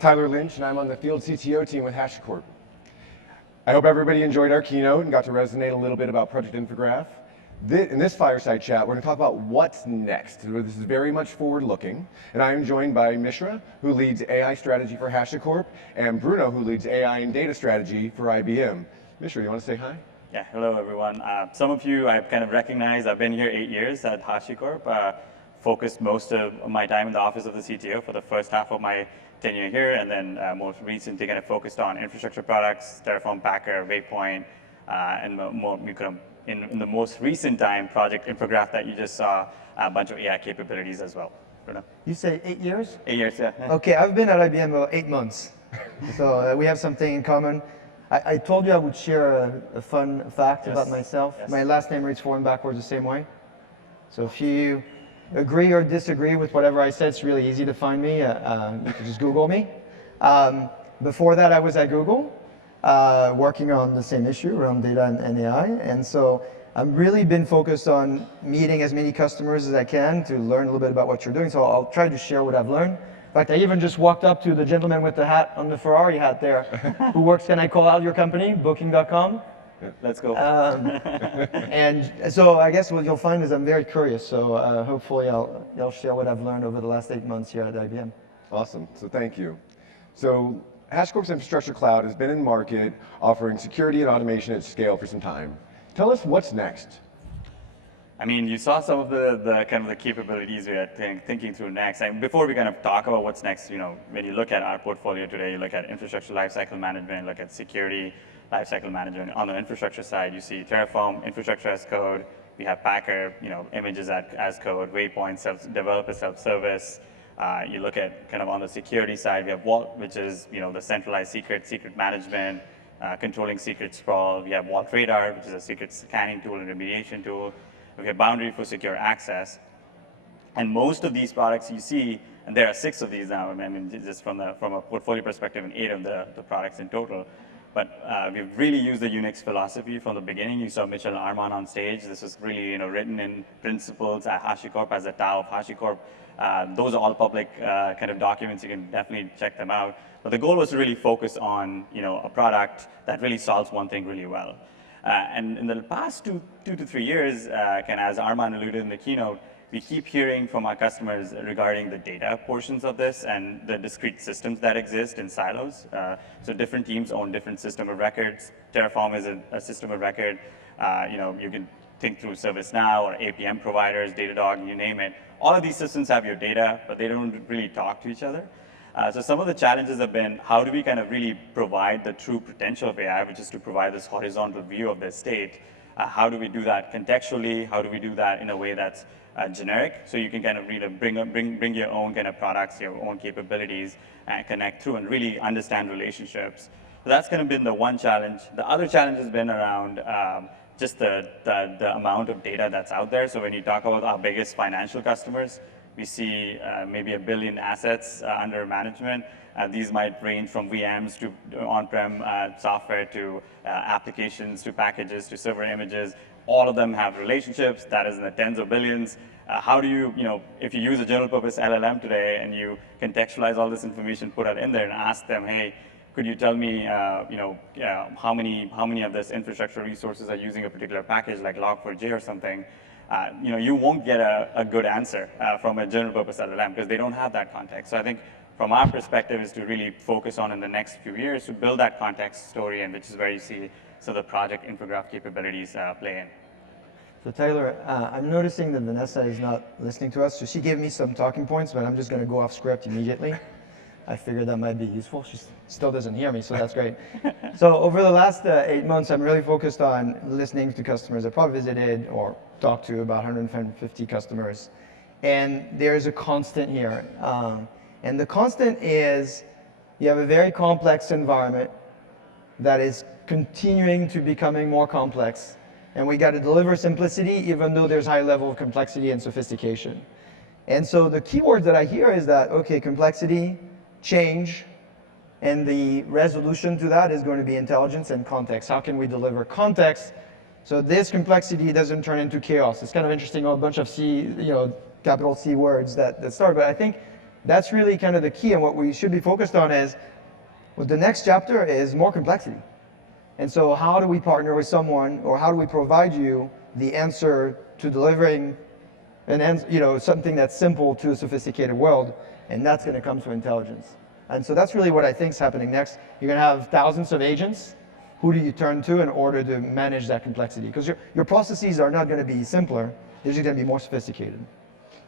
Tyler Lynch, and I'm on the field CTO team with HashiCorp. I hope everybody enjoyed our keynote and got to resonate a little bit about Project Infograph. In this fireside chat, we're going to talk about what's next. This is very much forward-looking, and I am joined by Mishra, who leads AI strategy for HashiCorp, and Bruno, who leads AI and data strategy for IBM. Mishra, you want to say hi? Yeah, hello everyone. Some of you I've kind of recognized. I've been here 8 years at HashiCorp. Focused most of my time in the office of the CTO for the first half of my tenure here, and then most recently kind of focused on infrastructure products, Terraform, Packer, Waypoint, and more in the most recent time, Project Infograph that you just saw, a bunch of AI capabilities as well. Bruno? You say 8 years? 8 years, yeah. Okay, I've been at IBM about 8 months. So we have something in common. I told you I would share a fun fact about myself. Yes. My last name reads forward and backwards the same way. So if you agree or disagree with whatever I said, it's really easy to find me. You can just Google me. Before that, I was at Google, working on the same issue around data and AI. And so I've really been focused on meeting as many customers as I can to learn a little bit about what you're doing. So I'll try to share what I've learned. In fact, I even just walked up to the gentleman with the hat on the Ferrari hat there, who works, can I call out your company, Booking.com? Let's go. And so I guess what you'll find is I'm very curious. So hopefully I'll share what I've learned over the last 8 months here at IBM. Awesome, so thank you. So HashiCorp's infrastructure cloud has been in market, offering security and automation at scale for some time. Tell us what's next. I mean, you saw some of the kind of the capabilities we are thinking through next. And before we kind of talk about what's next, when you look at our portfolio today, you look at infrastructure lifecycle management, look at security lifecycle management. On the infrastructure side, you see Terraform, infrastructure as code. We have Packer, images as code, Waypoint, developer self-service. You look at kind of on the security side, we have Vault, which is the centralized secret management, controlling secret sprawl. We have Vault Radar, which is a secret scanning tool and remediation tool. We have Boundary for secure access. And most of these products you see, and there are 6 of these now, I mean, just from a portfolio perspective, and 8 of the products in total. But we've really used the Unix philosophy from the beginning. You saw Mitchell and Arman on stage. This was really written in principles at HashiCorp as a Tao of HashiCorp. Those are all public kind of documents. You can definitely check them out. But the goal was to really focus on a product that really solves one thing really well. And in the past two to 3 years, as Arman alluded in the keynote, we keep hearing from our customers regarding the data portions of this and the discrete systems that exist in silos. So different teams own different system of records. Terraform is a system of record. You can think through ServiceNow or APM providers, Datadog, you name it. All of these systems have your data, but they don't really talk to each other. So some of the challenges have been, how do we kind of really provide the true potential of AI, which is to provide this horizontal view of the state? How do we do that contextually? How do we do that in a way that's generic? So you can kind of really bring your own kind of products, your own capabilities, and connect through and really understand relationships. So that's kind of been the one challenge. The other challenge has been around just the amount of data that's out there. So when you talk about our biggest financial customers, we see maybe 1 billion assets under management. These might range from VMs to on-prem software to applications to packages to server images. All of them have relationships. That is in the tens of billions. How do you, if you use a general purpose LLM today and you contextualize all this information, put it in there and ask them, hey, could you tell me, how many of this infrastructure resources are using a particular package like Log4j or something? You won't get a good answer from a general purpose LLM because they don't have that context. So I think from our perspective is to really focus on in the next few years to build that context story, and which is where you see the Project Infograph capabilities play in. So Tyler, I'm noticing that Vanessa is not listening to us. So she gave me some talking points, but I'm just going to go off script immediately. I figured that might be useful. She still doesn't hear me, so that's great. So over the last 8 months, I'm really focused on listening to customers. I probably visited or talked to about 150 customers. And there's a constant here. And the constant is you have a very complex environment that is continuing to becoming more complex. And we got to deliver simplicity, even though there's high level of complexity and sophistication. And so the keywords that I hear is that, okay, complexity, change, and the resolution to that is going to be intelligence and context. How can we deliver context so this complexity doesn't turn into chaos? It's kind of interesting, a bunch of capital C words that start, but I think That's really kind of the key, and what we should be focused on is, well, the next chapter is more complexity. And so how do we partner with someone, or how do we provide you the answer to delivering something that's simple to a sophisticated world, and that's going to come through intelligence. And so that's really what I think is happening next. You're going to have thousands of agents. Who do you turn to in order to manage that complexity? Because your processes are not going to be simpler, they're just going to be more sophisticated.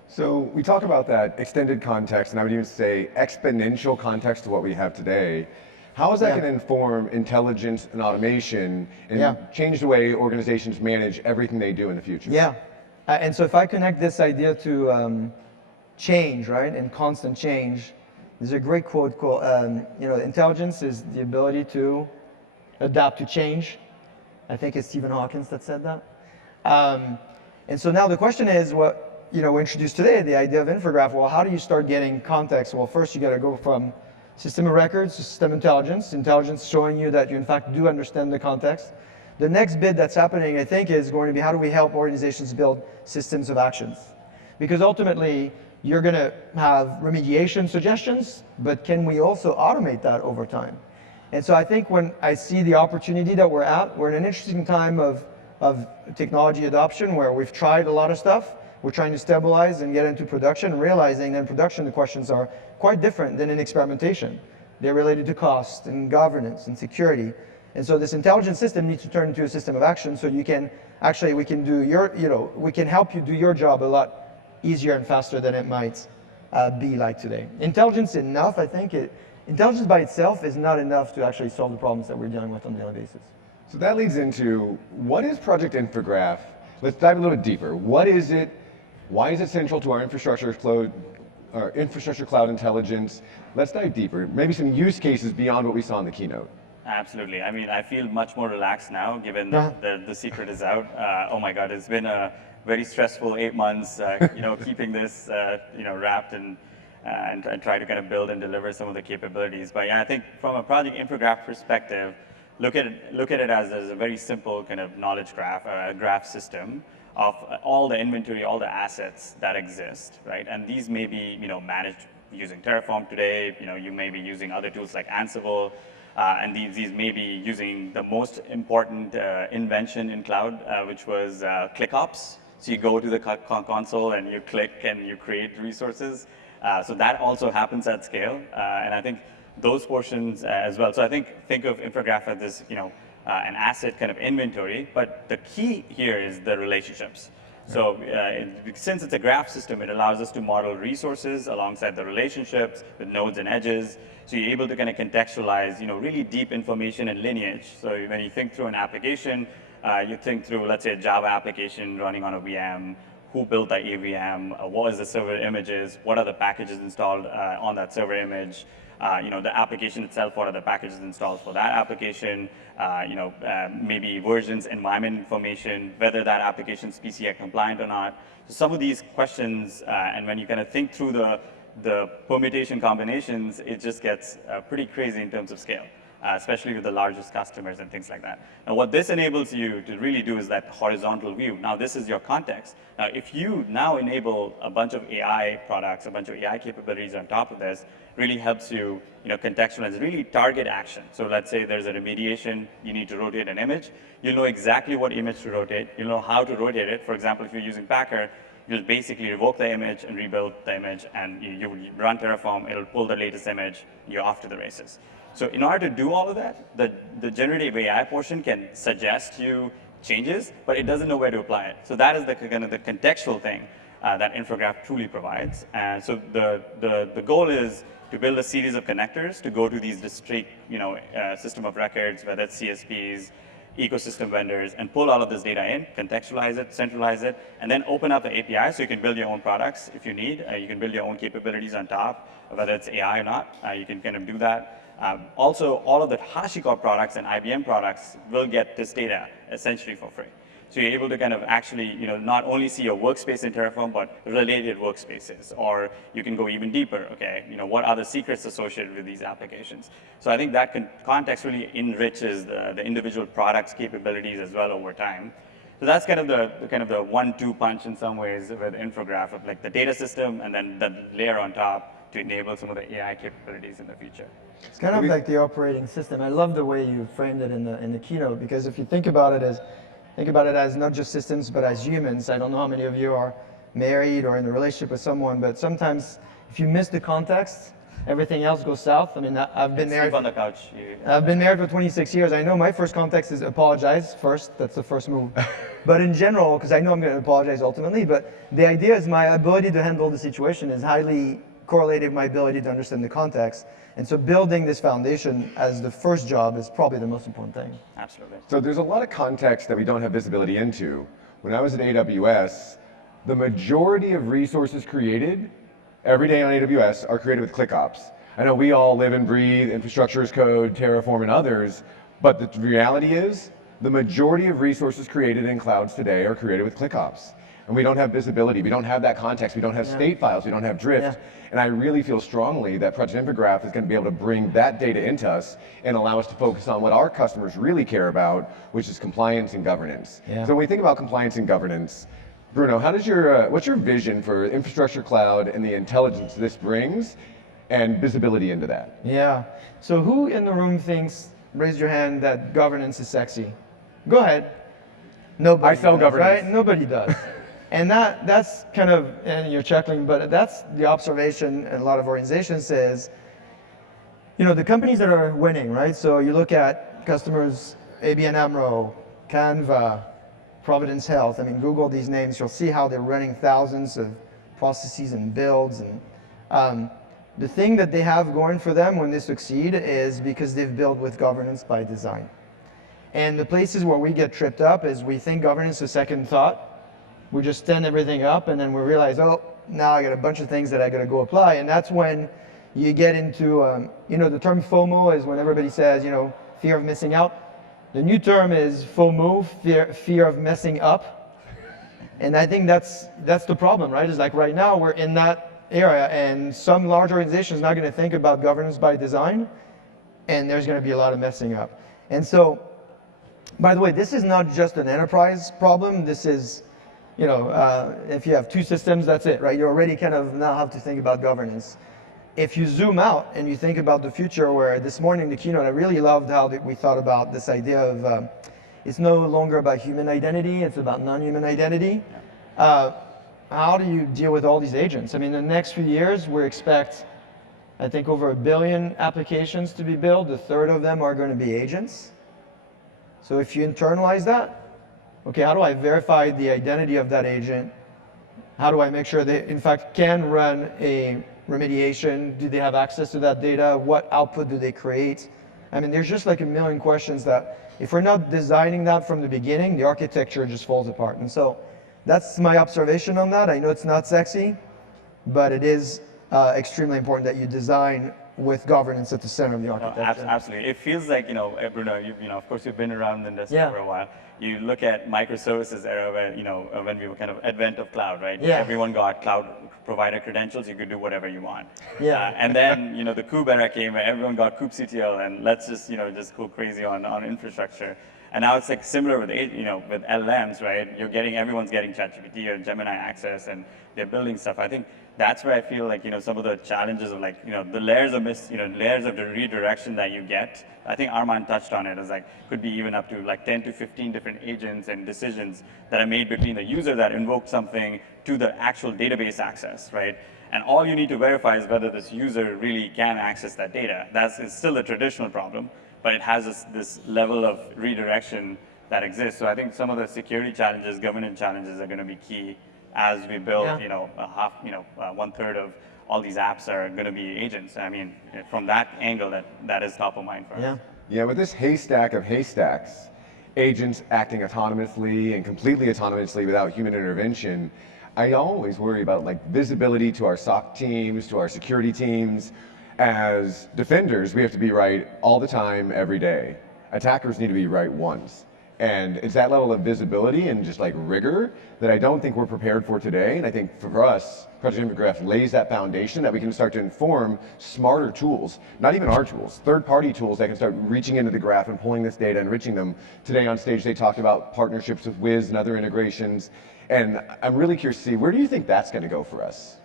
So we talk about that extended context, and I would even say exponential context to what we have today. How is that going to inform intelligence and automation and change the way organizations manage everything they do in the future? Yeah, and so if I connect this idea to change, right, and constant change, there's a great quote called, intelligence is the ability to adapt to change. I think it's Stephen Hawking that said that. And so now the question is, what we introduced today, the idea of infograph. Well, how do you start getting context? Well, first you got to go from system of records to system intelligence showing you that you in fact do understand the context. The next bit that's happening, I think, is going to be how do we help organizations build systems of actions? Because ultimately, you're going to have remediation suggestions, but can we also automate that over time? And so I think when I see the opportunity that we're at, we're in an interesting time of technology adoption where we've tried a lot of stuff. We're trying to stabilize and get into production, realizing that in production the questions are quite different than in experimentation. They're related to cost and governance and security. And so this intelligent system needs to turn into a system of action so you can actually, we can help you do your job a lot easier and faster than it might be like today. Intelligence enough, I think, intelligence by itself is not enough to actually solve the problems that we're dealing with on a daily basis. So that leads into, what is Project Infograph? Let's dive a little bit deeper. What is it? Why is it central to our infrastructure cloud intelligence? Let's dive deeper. Maybe some use cases beyond what we saw in the keynote. Absolutely. I mean, I feel much more relaxed now, given that the secret is out. Oh my God, it's been a very stressful 8 months, keeping this, wrapped and try to kind of build and deliver some of the capabilities. But yeah, I think from a Project Infograph perspective, look at it as a very simple kind of knowledge graph, graph system of all the inventory, all the assets that exist, right? And these may be, managed using Terraform today. You may be using other tools like Ansible, and these may be using the most important invention in cloud, which was ClickOps. So you go to the console and you click and you create resources. So that also happens at scale, and I think those portions as well. So I think of Infograph as this, an asset kind of inventory, but the key here is the relationships. So since it's a graph system, it allows us to model resources alongside the relationships with nodes and edges. So you're able to kind of contextualize, really deep information and lineage. So when you think through an application, you think through, let's say, a Java application running on a VM. Who built that AVM? What is the server images? What are the packages installed on that server image? The application itself, what are the packages installed for that application? Maybe versions, environment information, whether that application is PCI compliant or not. So some of these questions, and when you kind of think through the permutation combinations, it just gets pretty crazy in terms of scale. Especially with the largest customers and things like that. Now, what this enables you to really do is that horizontal view. Now, this is your context. Now, if you now enable a bunch of AI products, a bunch of AI capabilities on top of this, really helps you, contextualize, really target action. So let's say there's a remediation, you need to rotate an image. You'll know exactly what image to rotate. You'll know how to rotate it. For example, if you're using Packer, you'll basically revoke the image and rebuild the image, and you run Terraform, it'll pull the latest image, you're off to the races. So in order to do all of that, the generative AI portion can suggest you changes, but it doesn't know where to apply it. So that is the kind of the contextual thing that Infograph truly provides. And so the goal is to build a series of connectors to go to these discrete, system of records, whether it's CSPs, ecosystem vendors, and pull all of this data in, contextualize it, centralize it, and then open up the API so you can build your own products if you need. You can build your own capabilities on top, whether it's AI or not. You can kind of do that. Also, all of the HashiCorp products and IBM products will get this data essentially for free. So you're able to kind of actually, not only see your workspace in Terraform, but related workspaces. Or you can go even deeper, okay? What are the secrets associated with these applications? So I think that context really enriches the individual products' capabilities as well over time. So that's kind of the 1-2 punch in some ways with Infograph of like the data system and then the layer on top, to enable some of the AI capabilities in the future. It's kind of like the operating system. I love the way you framed it in the keynote, because if you think about it as not just systems but as humans. I don't know how many of you are married or in a relationship with someone, but sometimes if you miss the context, everything else goes south. I mean, I've been married. Sleep on the couch. I've been married for 26 years. I know my first context is apologize first. That's the first move. But in general, because I know I'm going to apologize ultimately, but the idea is my ability to handle the situation is highly correlated with my ability to understand the context. And so building this foundation as the first job is probably the most important thing. Absolutely. So there's a lot of context that we don't have visibility into. When I was at AWS, the majority of resources created every day on AWS are created with ClickOps. I know we all live and breathe infrastructure as code, Terraform, and others, but the reality is the majority of resources created in clouds today are created with ClickOps. And we don't have visibility, we don't have that context, we don't have state files, we don't have drift. And I really feel strongly that Project Infograph is going to be able to bring that data into us and allow us to focus on what our customers really care about, which is compliance and governance. So when we think about compliance and governance, Bruno, how does what's your vision for infrastructure cloud and the intelligence this brings and visibility into that? Yeah. So who in the room thinks, raise your hand, that governance is sexy? Go ahead. Nobody I sell does, governance. right? Nobody does. And that's kind of, and you're chuckling, but that's the observation in a lot of organizations is, the companies that are winning, right? So you look at customers, ABN AMRO, Canva, Providence Health. I mean, Google these names, you'll see how they're running thousands of processes and builds. And the thing that they have going for them when they succeed is because they've built with governance by design. And the places where we get tripped up is we think governance is second thought. We just stand everything up and then we realize, oh, now I got a bunch of things that I got to go apply. And that's when you get into, the term FOMO is when everybody says, fear of missing out. The new term is FOMO, fear of messing up. And I think that's the problem, right? It's like right now we're in that area and some large organizations not going to think about governance by design, and there's going to be a lot of messing up. And so, by the way, this is not just an enterprise problem. This is, if you have two systems, that's it, right? You already kind of now have to think about governance. If you zoom out and you think about the future, where this morning the keynote, I really loved how we thought about this idea of it's no longer about human identity, it's about non-human identity. How do you deal with all these agents? I mean, in the next few years, we expect, I think, over 1 billion applications to be built. A third of them are going to be agents. So if you internalize that, okay, how do I verify the identity of that agent? How do I make sure they, in fact, can run a remediation? Do they have access to that data? What output do they create? I mean, there's just like a million questions that if we're not designing that from the beginning, the architecture just falls apart. And so that's my observation on that. I know it's not sexy, but it is extremely important that you design with governance at the center of the architecture. Absolutely. It feels like, Bruno, of course, you've been around the industry for a while. You look at microservices era where, when we were kind of advent of cloud, right? Yeah. Everyone got cloud provider credentials, you could do whatever you want. Yeah. And then, the kube era came where everyone got kubectl and let's just, just go crazy on infrastructure. And now it's like similar with, with LLMs, right? Everyone's getting ChatGPT or Gemini access and they're building stuff. I think that's where I feel like, some of the challenges of like, the layers of layers of the redirection that you get. I think Armand touched on it as like, could be even up to like 10 to 15 different agents and decisions that are made between the user that invoked something to the actual database access, right? And all you need to verify is whether this user really can access that data. It's still a traditional problem, but it has this level of redirection that exists. So I think some of the security challenges, governance challenges are going to be key as we build, one third of all these apps are going to be agents. I mean, from that angle, that is top of mind for us. Yeah, with this haystack of haystacks, agents acting autonomously and completely autonomously without human intervention, I always worry about like visibility to our SOC teams, to our security teams. As defenders, we have to be right all the time, every day. Attackers need to be right once. And it's that level of visibility and just like rigor that I don't think we're prepared for today. And I think for us, Project Infograph lays that foundation that we can start to inform smarter tools, not even our tools, third-party tools that can start reaching into the graph and pulling this data, enriching them. Today on stage, they talked about partnerships with Wiz and other integrations. And I'm really curious to see, where do you think that's going to go for us?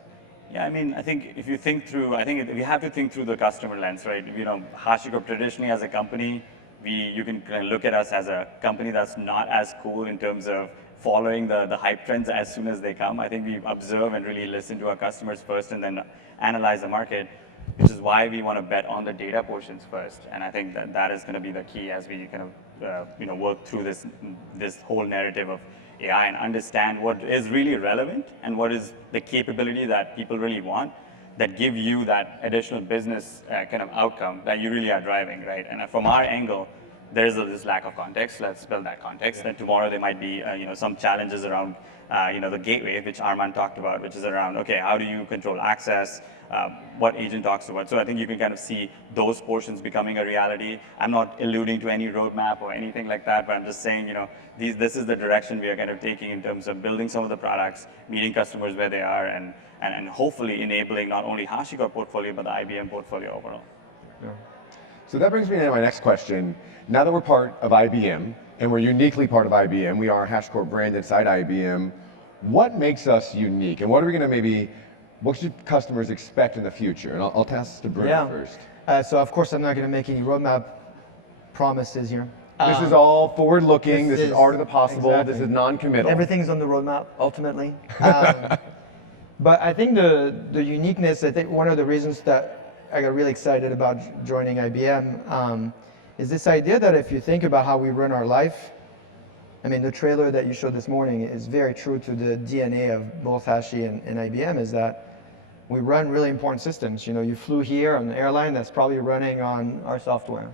Yeah, I mean, I think if you think through, I think we have to think through the customer lens, right? You know, HashiCorp traditionally as a company, you can kind of look at us as a company that's not as cool in terms of following the hype trends as soon as they come. I think we observe and really listen to our customers first and then analyze the market, which is why we want to bet on the data portions first. And I think that is going to be the key as we kind of work through this whole narrative of AI and understand what is really relevant and what is the capability that people really want that give you that additional business kind of outcome that you really are driving, right? And from our angle, there is this lack of context. Let's build that context. Then tomorrow there might be some challenges around the gateway, which Arman talked about, which is around, okay, how do you control access? What agent talks to what. So I think you can kind of see those portions becoming a reality. I'm not alluding to any roadmap or anything like that, but I'm just saying, this is the direction we are kind of taking in terms of building some of the products, meeting customers where they are, and hopefully enabling not only HashiCorp portfolio, but the IBM portfolio overall. Yeah. So that brings me to my next question. Now that we're part of IBM, and we're uniquely part of IBM, we are HashiCorp brand inside IBM, what makes us unique? And what are we going to what should customers expect in the future? And I'll pass to Bruno first. So of course I'm not going to make any roadmap promises here. This is all forward-looking. This is art of the possible. Exactly. This is non-committal. Everything's on the roadmap, ultimately. But I think the uniqueness, I think one of the reasons that I got really excited about joining IBM is this idea that if you think about how we run our life, I mean, the trailer that you showed this morning is very true to the DNA of both Hashi and IBM, is that we run really important systems. You flew here on an airline that's probably running on our software.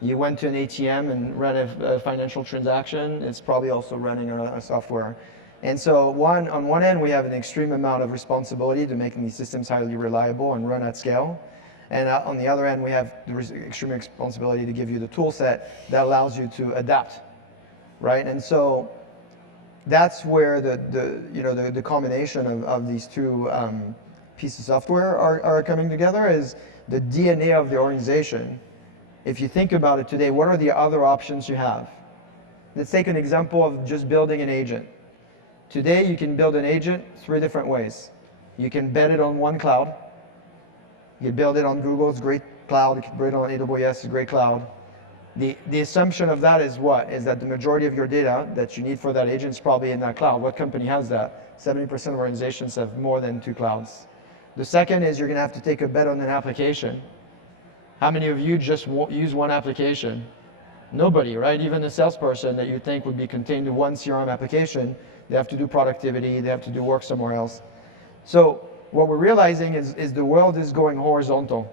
You went to an ATM and ran a financial transaction, it's probably also running on our software. And so on one end, we have an extreme amount of responsibility to making these systems highly reliable and run at scale. And on the other end, we have the extreme responsibility to give you the tool set that allows you to adapt, right? And so that's where the combination of these two pieces of software are coming together, is the DNA of the organization. If you think about it today, what are the other options you have? Let's take an example of just building an agent. Today, you can build an agent 3 different ways. You can bet it on one cloud. You can build it on Google's great cloud. You can build it on AWS's great cloud. The assumption of that is what? Is that the majority of your data that you need for that agent is probably in that cloud. What company has that? 70% of organizations have more than 2 clouds. The second is you're going to have to take a bet on an application. How many of you just use one application? Nobody, right? Even a salesperson that you think would be contained in one CRM application, they have to do productivity, they have to do work somewhere else. So what we're realizing is the world is going horizontal.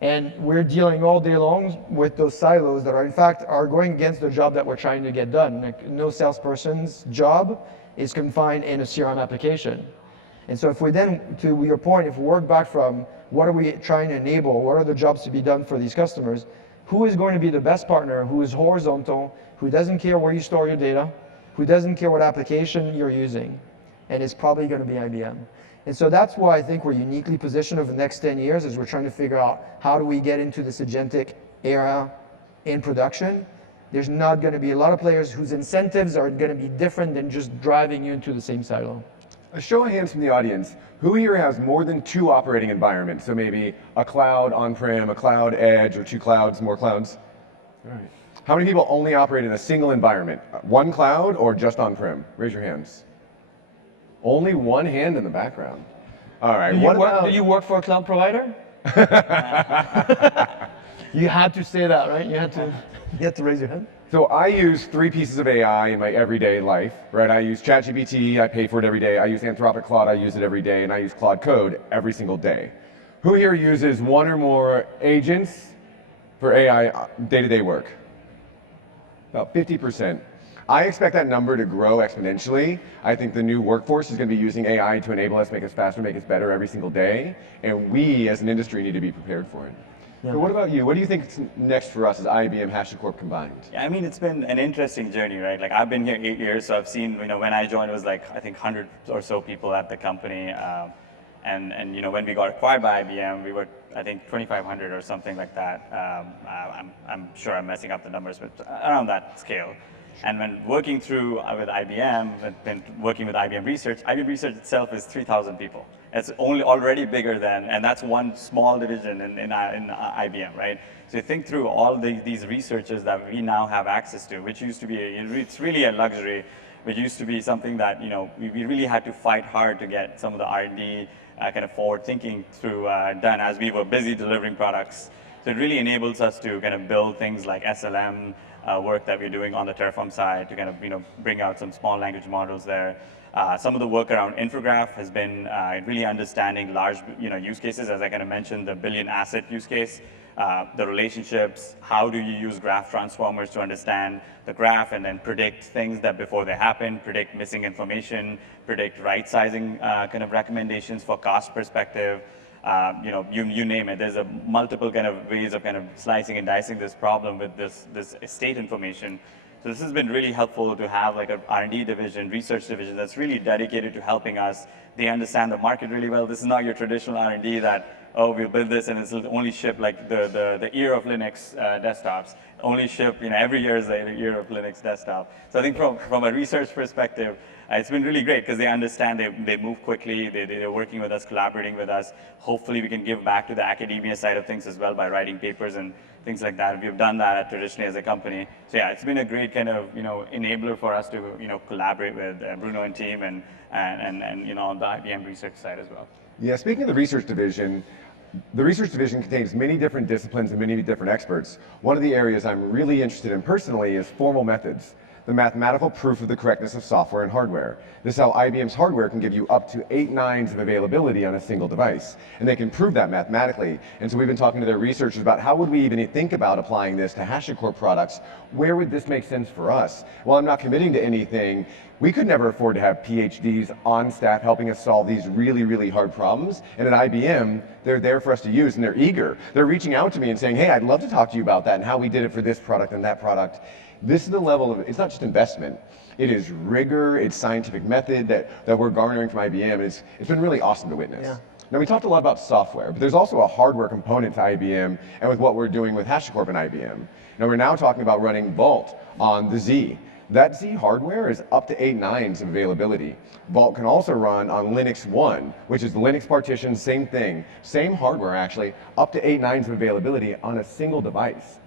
And we're dealing all day long with those silos that are, in fact, are going against the job that we're trying to get done. Like, no salesperson's job is confined in a CRM application. And so if we then, to your point, if we work back from what are we trying to enable, what are the jobs to be done for these customers, who is going to be the best partner, who is horizontal, who doesn't care where you store your data, who doesn't care what application you're using, and it's probably going to be IBM. And so that's why I think we're uniquely positioned over the next 10 years, as we're trying to figure out how do we get into this agentic era in production. There's not going to be a lot of players whose incentives are going to be different than just driving you into the same silo. A show of hands from the audience. Who here has more than 2 operating environments? So maybe a cloud on-prem, a cloud edge, or 2 clouds, more clouds? All right. How many people only operate in a single environment? 1 cloud or just on-prem? Raise your hands. Only 1 hand in the background. All right. Do you work for a cloud provider? You had to say that, right? You had to raise your hand. So I use 3 pieces of AI in my everyday life, right? I use ChatGPT, I pay for it every day. I use Anthropic Claude, I use it every day. And I use Claude Code every single day. Who here uses 1 or more agents for AI day-to-day work? About 50%. I expect that number to grow exponentially. I think the new workforce is going to be using AI to enable us, make us faster, make us better every single day. And we, as an industry, need to be prepared for it. Yeah. So what about you? What do you think is next for us as IBM, HashiCorp combined? Yeah, I mean, it's been an interesting journey, right? Like, I've been here 8 years, so I've seen, when I joined, it was like, I think 100 or so people at the company. And when we got acquired by IBM, we were, I think, 2,500 or something like that. I'm sure I'm messing up the numbers, but around that scale. And when working through with IBM, when working with IBM Research itself is 3,000 people. It's already bigger than, and that's one small division in IBM, right? So you think through all these researchers that we now have access to, which used to be, it's really a luxury, which used to be something that, we really had to fight hard to get some of the R&D kind of forward thinking through done as we were busy delivering products. So it really enables us to kind of build things like SLM work that we're doing on the Terraform side to kind of bring out some small language models there. Some of the work around Infograph has been really understanding large use cases, as I kind of mentioned, the billion asset use case, the relationships, how do you use graph transformers to understand the graph and then predict things that before they happen, predict missing information, predict right sizing kind of recommendations for cost perspective. You name it. There's a multiple kind of ways of kind of slicing and dicing this problem with this estate information. So this has been really helpful to have like a R&D division, research division that's really dedicated to helping us. They understand the market really well. This is not your traditional R&D that, oh, we'll build this and it'll only ship like the year of Linux desktops. Only ship, every year is the year of Linux desktop. So I think from a research perspective, it's been really great because they understand, they move quickly, they're working with us, collaborating with us. Hopefully we can give back to the academia side of things as well by writing papers and things like that. We've done that traditionally as a company. So yeah, it's been a great kind of enabler for us to collaborate with Bruno and team and on the IBM research side as well. Yeah, speaking of the research division contains many different disciplines and many different experts. One of the areas I'm really interested in personally is formal methods, the mathematical proof of the correctness of software and hardware. This is how IBM's hardware can give you up to 8 nines of availability on a single device. And they can prove that mathematically. And so we've been talking to their researchers about how would we even think about applying this to HashiCorp products? Where would this make sense for us? Well, I'm not committing to anything. We could never afford to have PhDs on staff helping us solve these really, really hard problems. And at IBM, they're there for us to use and they're eager. They're reaching out to me and saying, hey, I'd love to talk to you about that and how we did it for this product and that product. This is the level of, it's not just investment, it is rigor, it's scientific method that we're garnering from IBM. It's been really awesome to witness. Yeah. Now we talked a lot about software, but there's also a hardware component to IBM and with what we're doing with HashiCorp and IBM. Now we're now talking about running Vault on the Z. That Z hardware is up to 8 nines of availability. Vault can also run on Linux 1, which is the Linux partition, same thing, same hardware actually, up to 8 nines of availability on a single device.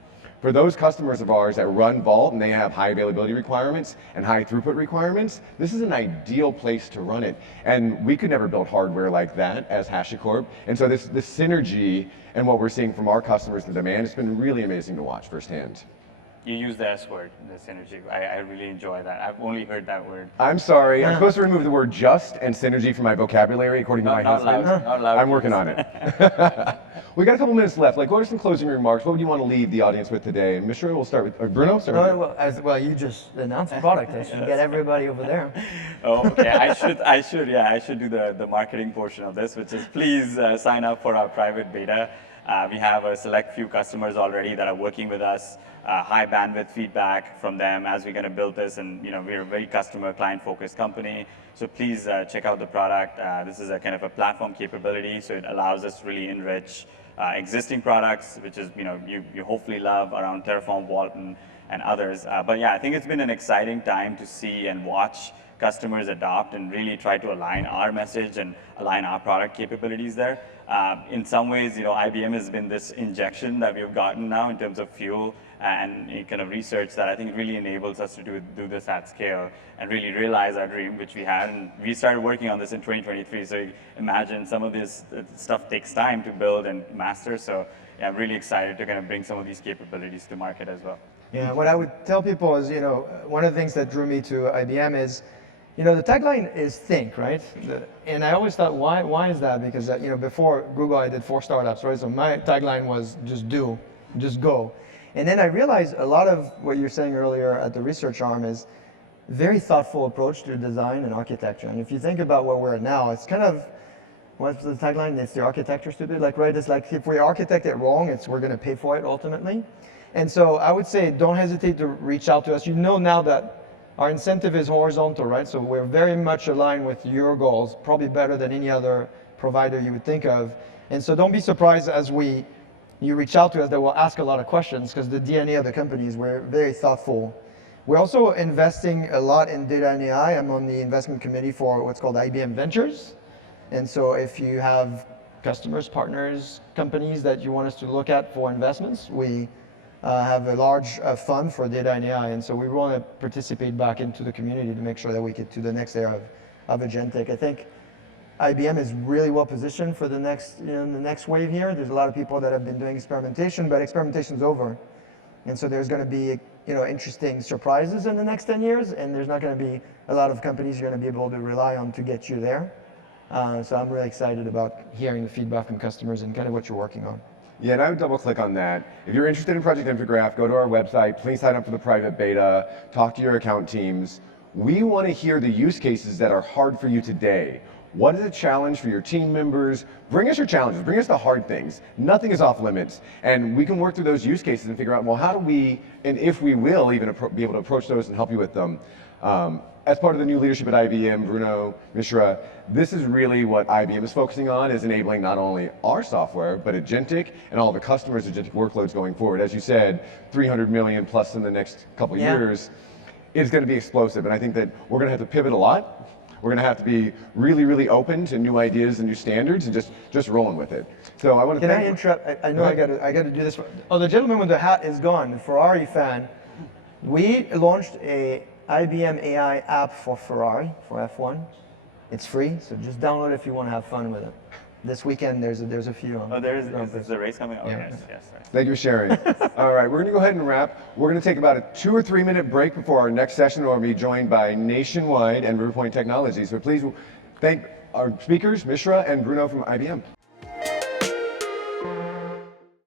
For those customers of ours that run Vault and they have high availability requirements and high throughput requirements, this is an ideal place to run it. And we could never build hardware like that as HashiCorp. And so this synergy and what we're seeing from our customers, the demand, it's been really amazing to watch firsthand. You use the S word, the synergy. I really enjoy that. I've only heard that word. I'm sorry. I'm supposed to remove the word just and synergy from my vocabulary, according to my husband. Not loud. I'm working on it. We got a couple minutes left. Like, what are some closing remarks? What would you want to leave the audience with today? Mishra, we'll start with Bruno. Well, you just announced the product. I should get everybody over there. Oh, okay. I should do the marketing portion of this, which is please sign up for our private beta. We have a select few customers already that are working with us. High bandwidth feedback from them as we're going to build this, and we're a very customer client focused company. So please check out the product. This is a kind of a platform capability, so it allows us to really enrich existing products, which is you hopefully love around Terraform, Vault, and others. But yeah, I think it's been an exciting time to see and watch customers adopt and really try to align our message and align our product capabilities there. In some ways, IBM has been this injection that we've gotten now in terms of fuel and kind of research that I think really enables us to do this at scale and really realize our dream, which we had. And we started working on this in 2023. So imagine some of this stuff takes time to build and master. So yeah, I'm really excited to kind of bring some of these capabilities to market as well. Yeah, what I would tell people is, one of the things that drew me to IBM is, the tagline is think, right? And I always thought, why is that? Because before Google, I did 4 startups, right? So my tagline was just do, just go. And then I realized a lot of what you're saying earlier at the research arm is very thoughtful approach to design and architecture. And if you think about where we're at now, it's kind of, what's the tagline? It's the architecture stupid, right? It's like if we architect it wrong, we're going to pay for it ultimately. And so I would say don't hesitate to reach out to us. Now that our incentive is horizontal, right? So we're very much aligned with your goals, probably better than any other provider you would think of. And so don't be surprised as you reach out to us that we'll ask a lot of questions, because the DNA of the company is we're very thoughtful We're also investing a lot in data and AI. I'm on the investment committee for what's called IBM Ventures. And so if you have customers, partners, companies that you want us to look at for investments, we have a large fund for data and AI. And so we want to participate back into the community to make sure that we get to the next era of agentic. I think IBM is really well positioned for the next, the next wave here. There's a lot of people that have been doing experimentation, but experimentation's over. And so there's going to be, interesting surprises in the next 10 years, and there's not going to be a lot of companies you're going to be able to rely on to get you there. So I'm really excited about hearing the feedback from customers and kind of what you're working on. Yeah, and I would double click on that. If you're interested in Project Infograph, go to our website, please sign up for the private beta, talk to your account teams. We want to hear the use cases that are hard for you today. What is a challenge for your team members? Bring us your challenges, bring us the hard things. Nothing is off limits. And we can work through those use cases and figure out, well, how do we, and if we will, even be able to approach those and help you with them. As part of the new leadership at IBM, Bruno Mishra, this is really what IBM is focusing on, is enabling not only our software, but agentic and all the customers' agentic workloads going forward. As you said, 300 million plus in the next couple years is going to be explosive. And I think that we're going to have to pivot a lot. We're going to have to be really, really open to new ideas and new standards and just rolling with it. So I want to Can I interrupt? I know I got to do this. Oh, the gentleman with the hat is gone. The Ferrari fan. We launched a IBM AI app for Ferrari, for F1. It's free, so just download it if you want to have fun with it. This weekend, there's a few on. Oh, is the race coming? Oh, Yeah. yes. Thank you for sharing. All right, we're going to go ahead and wrap. We're going to take about a 2 or 3 minute break before our next session, where we'll be joined by Nationwide and Riverpoint Technologies. So please thank our speakers, Mishra and Bruno from IBM.